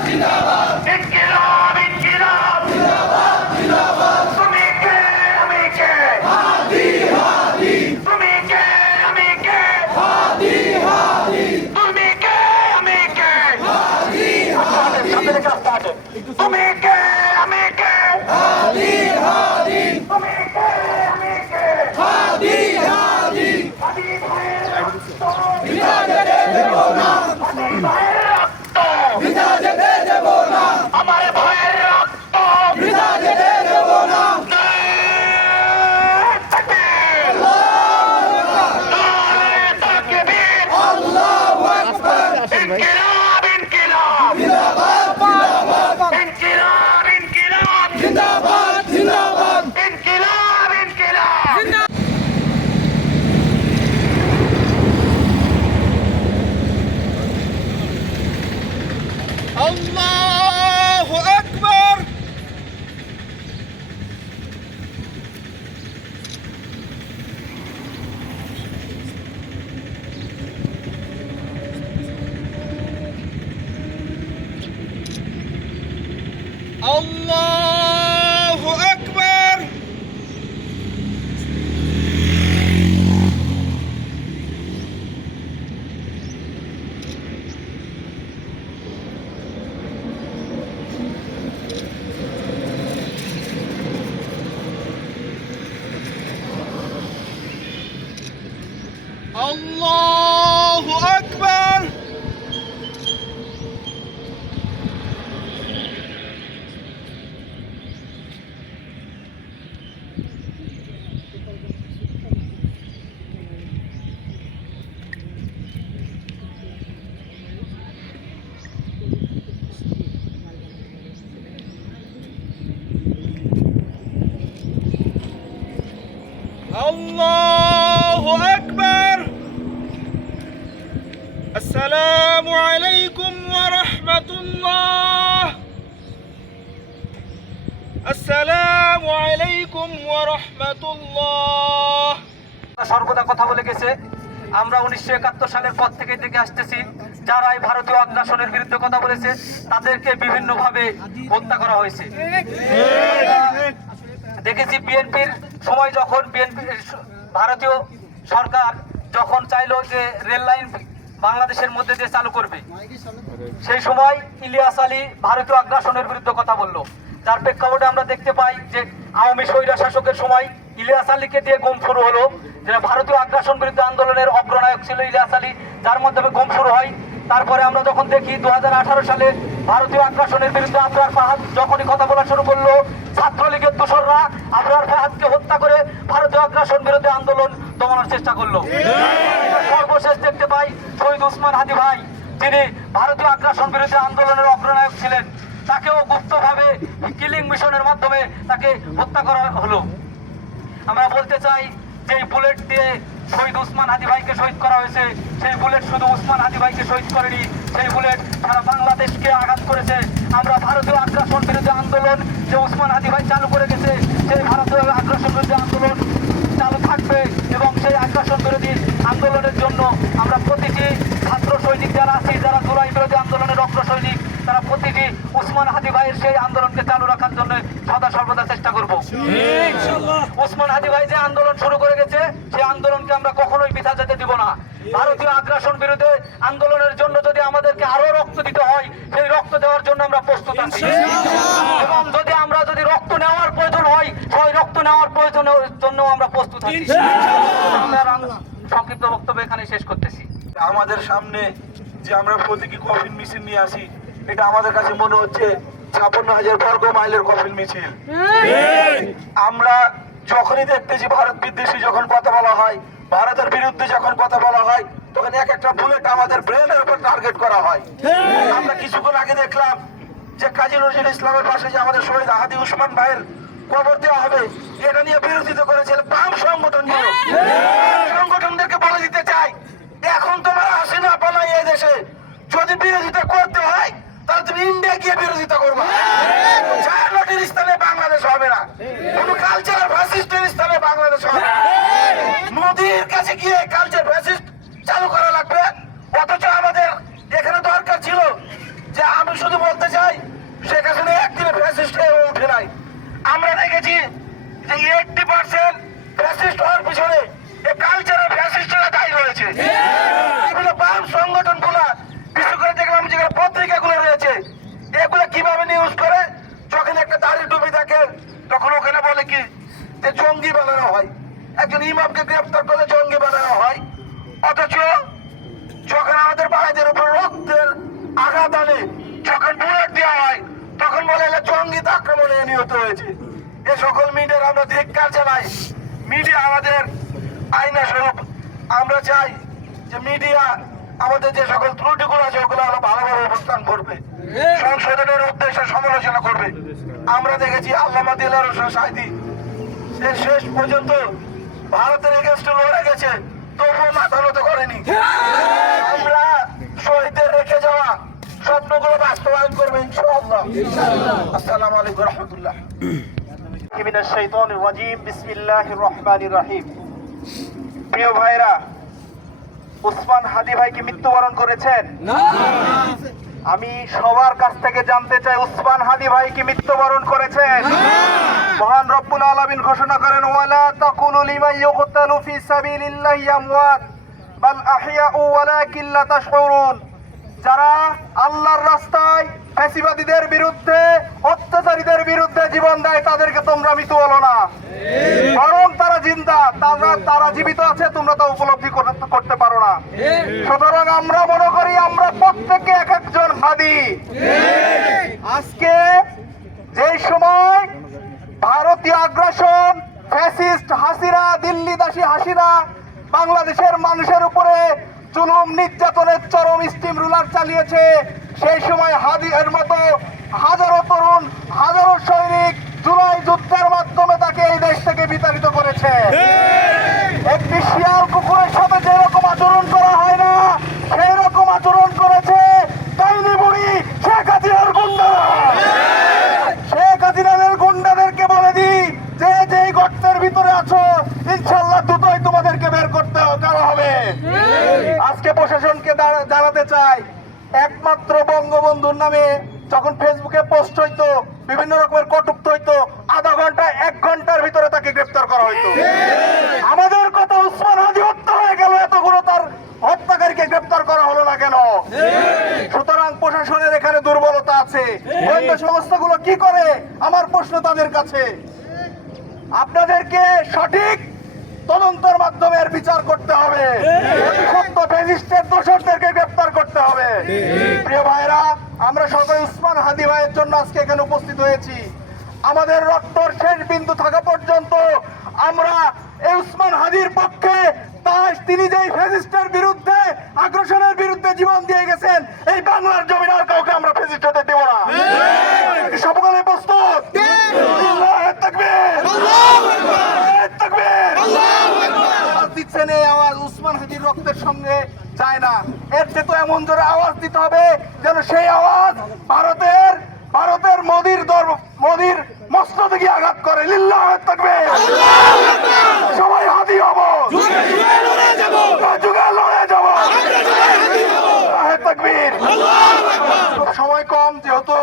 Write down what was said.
ইনকিলাব ইনকিলাব তুমি কে আমি কে তুমি কে আমি কে তুমি কে আমি কে তুমি কে আমি কে তুমি কে আমি কে আমার ভাইয়ের রক্ত ইনকিলাব ইনকিলাব ইনকিলাব ইনকিলাব জিন্দাবাদ জিন্দাবাদ ইনকিলাব ইনকিলাব আল্লাহু আকবার। আল্লাহু আকবার। আল্লাহু আকবার। আল্লাহু আকবার। আসসালামু আলাইকুম ওয়া রাহমাতুল্লাহ। আসসালামু আলাইকুম ওয়া রাহমাতুল্লাহ। সর্বদা কথা বলে গেছে, আমরা 1971 সালের পর থেকে দেখে আসতেছি যারা এই ভারতীয় আগ্রাসনের বিরুদ্ধে কথা বলেছে তাদেরকে বিভিন্নভাবে হত্যা করা হয়েছে। দেখেছি বিএনপির সময় যখন ভারতীয় সরকার যখন চাইলো যে রেল লাইন বাংলাদেশের মধ্যে দিয়ে চালু করবে, সেই সময় ইলিয়াস আলী ভারতীয় আগ্রাসনের বিরুদ্ধে কথা বললো। যার প্রেক্ষাপটে আমরা দেখতে পাই যে আওয়ামী স্বৈরা শাসকের সময় ইলিয়াস আলীকে দিয়ে গুম শুরু হলো। যে ভারতীয় আগ্রাসন বিরুদ্ধে আন্দোলনের অগ্রনায়ক ছিল ইলিয়াস আলী, যার মাধ্যমে গুম শুরু হয়। তারপরে আমরা যখন দেখি 2018 সালে ভারতীয় আগ্রাসনের বিরুদ্ধে আবরার ফাহাদ যখনই কথা বলা শুরু করলো, ছাত্রলীগের দোসররা আবরার ফাহাদকে হত্যা করে ভারতীয় আগ্রাসন বিরুদ্ধে আন্দোলন দমানোর চেষ্টা করলো। সর্বশেষ দেখতে পাই শহীদ ওসমান হাদি ভাই, যিনি ভারতীয় আগ্রাসন বিরুদ্ধে আন্দোলনের অগ্রনায়ক ছিলেন, তাকেও গুপ্তভাবে কিলিং মিশনের মাধ্যমে তাকে হত্যা করা হলো। আমরা বলতে চাই যে বুলেট দিয়ে শহীদ ওসমান হাদি ভাইকে শহীদ করা হয়েছে, সেই বুলেট শুধু ওসমান হাদি ভাইকে শহীদ করেনি, সেই বুলেট সারা বাংলাদেশকে আঘাত করেছে। আমরা ভারতীয় আগ্রাসন বিরুদ্ধে আন্দোলন যে ওসমান হাদি ভাই চালু করে গেছে, সেই ভারতীয় আগ্রাসন বিরুদ্ধে আন্দোলন চালু থাকবে এবং সেই আগ্রাসন বিরোধী আন্দোলনের জন্য আমরা প্রতিটি ছাত্র সৈনিক যারা আছি, যারা জুলাই বিরোধী আন্দোলনের অগ্র সৈনিক, তারা প্রতিটি ওসমান হাদি ভাইয়ের সেই আন্দোলনকে চালু রাখার জন্য সদা সর্বদা চেষ্টা করব। ওসমান হাদি ভাই যে আন্দোলন শুরু করে গেছে, সেই আন্দোলনকে আমরা কখনোই বৃথা যেতে দিব না। ভারতীয় আগ্রাসন বিরুদ্ধে আন্দোলনের জন্য যদি আমাদেরকে আরো রক্ত দিতে হয়, সেই রক্ত দেওয়ার জন্য আমরা প্রস্তুত আছি। এবং যদি রক্ত নেওয়ার প্রয়োজন হয়, সেই রক্ত নেওয়ার প্রয়োজনের জন্য আমরা প্রস্তুত আছি। আমরা সংক্ষিপ্ত বক্তব্য এখানে শেষ করতেছি। আমাদের সামনে যে আমরা প্রতীকী কফিন মিছিল নিয়ে আসি, এটা আমাদের কাছে মনে হচ্ছে 56,000 বর্গ মাইলের কফিন মিছিল। আমরা যখনই দেখতেছি ভারত বিদ্বেষী যখন কথা বলা হয়, ভারতের বিরুদ্ধে যখন কথা বলা হয়, তখন এক একটা বুলেট আমাদের ব্রেনের উপর টার্গেট করা হয়। আমরা কিছুক্ষণ আগে দেখলাম যে কাজী নজরুল ইসলামের পাশে যে আমাদের শহীদ হাদি ওসমান ভাইয়ের কবর দেওয়া হবে, এটা নিয়ে বিরোধিতা করেছিল বাম সংগঠন। সংগঠনদেরকে বলে দিতে চাই, এখন তোমার হাসিনা পালাই এই দেশে যদি বিরোধিতা করতে হয়, তাহলে তুমি ইন্ডিয়া গিয়ে বিরোধিতা করবা। ছায়ানটের স্থানে বাংলাদেশ হবে না, কোন কালচার ফ্যাসিস্টের স্থানে বাংলাদেশ হবে না। মোদির কাছে গিয়ে কালচার ফ্যাসিস্ট চালু করা লাগবে। অথচ আমাদের এখানে দরকার ছিল যে, আমি শুধু বলতে চাই শেখ হাসিনা একদিনে ফ্যাসিস্ট হয়ে উঠে নাই। আমরা দেখেছি যে 80% ফ্যাসিস্ট হওয়ার পিছনে এই কালচারের ফ্যাসিস্টরা দায়ী রয়েছে। এগুলো বাম সংগঠনগুলো, বিশেষ করে দেখলাম যেগুলো পত্রিকাগুলো রয়েছে, এগুলো কিভাবে নিউজ করে, যখন একটা দাড়ি টুপি থাকে তখন ওখানে বলে কি যে জঙ্গি বানানো হয়, একজন ইমামকে গ্রেফতার করলে জঙ্গি বানানো হয়। অথচ যখন আমাদের ভাইদের উপর রক্তের আঘাত আনে, যখন বুলেট দেওয়া হয়, তখন বলে এরা জঙ্গিতে আক্রমণে নিহত হয়েছে। এ সকল মিডিয়ার আমরা ধিক্কার জানাই। মিডিয়া আমাদের আইনা স্বরূপ। আমরা চাই যে মিডিয়া আমাদের যে সকল ত্রুটিগুলো আছে ওগুলো আরো ভালোভাবে অবস্থান করবে, সংশোধনের উদ্দেশ্যে সমালোচনা করবে। আমরা দেখেছি আল্লামা দিলদার হোসেন সাঈদী সে শেষ পর্যন্ত ভারতের এগেনস্টে লড়ে গেছে, তবুও মাথা নত করেনি। আমরা শহীদদের রেখে যাওয়া স্বপ্নগুলো বাস্তবায়ন করবে ইনশাআল্লাহ। আসসালামু আলাইকুম রহমতুল্লাহ। মিনাশ শাইতানির রাজিম। বিসমিল্লাহির রহমানির রহিম। প্রিয় ভাইরা, উসমান হাদি ভাই কি মৃত্যুবরণ করেছেন? আমি সবার কাছ থেকে জানতে চাই, উসমান হাদি ভাই কি মৃত্যুবরণ করেছেন? মহান রব্বুল আলামিন ঘোষণা করেন, ওয়ালা তাকুলু লিমান ইউকতালু ফি সাবিলিল্লাহি আমওয়াত বাল আহইয়াউ ওয়ালাকিন লা তাশউরুন। যারা আল্লাহর রাস্তায় ফ্যাসিবাদীদের বিরুদ্ধে, অত্যাচারীদের বিরুদ্ধে জীবন দেয়, তাদেরকে তোমরা মৃত বলো না, বরং তারা জিন্দা, তারা জীবিত আছে, তোমরা তা উপলব্ধি করতে পারো না। সুতরাং আমরা মনে করি আমরা প্রত্যেকে এক একজন হাদি। আজকে যে সময় ভারতীয় আগ্রাসন, ফ্যাসিস্ট হাসিনা, দিল্লি দাসী হাসিনা বাংলাদেশের মানুষের উপরে জুলুম নির্যাতনের চরম স্টিম রুলার চালিয়েছে, সেই সময় হাদি এর মতো হাজারো তরুণ, হাজারো সৈনিক জুলাই যুদ্ধের মাধ্যমে তাকে এই দেশ থেকে বিতাড়িত করেছে। একটি শিয়াল কুকুরের সাথে যেরকম আচরণ করা হয় না, সেই রকম আচরণ করেছে ডাইনি বুড়ি শেখ হাসিনার গুন্ডারা। শেখ হাসিনাদের গুন্ডাদেরকে বলে দিই, যে যেই গর্তের ভিতরে আছো, ইনশাআল্লাহ দ্রুতই তোমাদেরকে বের করতে করা হবে। আজকে প্রশাসনকে জানাতে চাই, একমাত্র বঙ্গবন্ধুর নামে যখন ফেসবুকে পোস্ট হইতো, বিভিন্ন রকমের কটূক্তি হইতো, আধা ঘন্টা 1 ঘন্টার ভিতরে তাকে গ্রেফতার করা হইতো। আমাদের কথা, উসমান হাদি হত্যা হয়ে গেল, এতগুলো তার হত্যাকারীকে গ্রেফতার করা হলো না কেন? সুতরাং প্রশাসনের এখানে দুর্বলতা আছে। গোয়েন্দা সংস্থাগুলো কি করে? আমার প্রশ্ন তাদের কাছে। আপনাদেরকে সঠিক তদন্তের মাধ্যমে এর বিচার করতে হবে, সত্য ফ্যাসিস্টের দোষরদেরকে গ্রেফতার করতে হবে। প্রিয় ভাইরা, আমরা সবাই উসমান হাদি ভাইয়ের জন্য আজকে এখানে উপস্থিত হয়েছি। আমাদের রক্তর শেষ বিন্দু থাকা পর্যন্ত আমরা এই উসমান হাদির পক্ষে, তাই তিনি যেই ফ্যাসিস্টের বিরুদ্ধে, আগ্রাসনের বিরুদ্ধে জীবন দিয়ে গেছেন, এই বাংলার জমিন আর কাউকে আমরা ফ্যাসিস্ট হতে দেব না। সকলে প্রস্তুত? আল্লাহু তাকবীর, আল্লাহু তাকবীর, আল্লাহু আকবার। দিচ্ছেন এই আওয়াজ উসমান হাদির রক্তের সঙ্গে যায় না, এর চেয়ে তো এমন জোরে আওয়াজ দিতে হবে যেন সেই আওয়াজ ভারতের মোদির মস্তকে গিয়ে আঘাত করে। লিল্লাহু তাকবীর, আল্লাহু আকবার। সবাই হাদি হব, যুগে লড়ে যাব, আল্লাহু তাকবীর। সময় কম, যেহেতু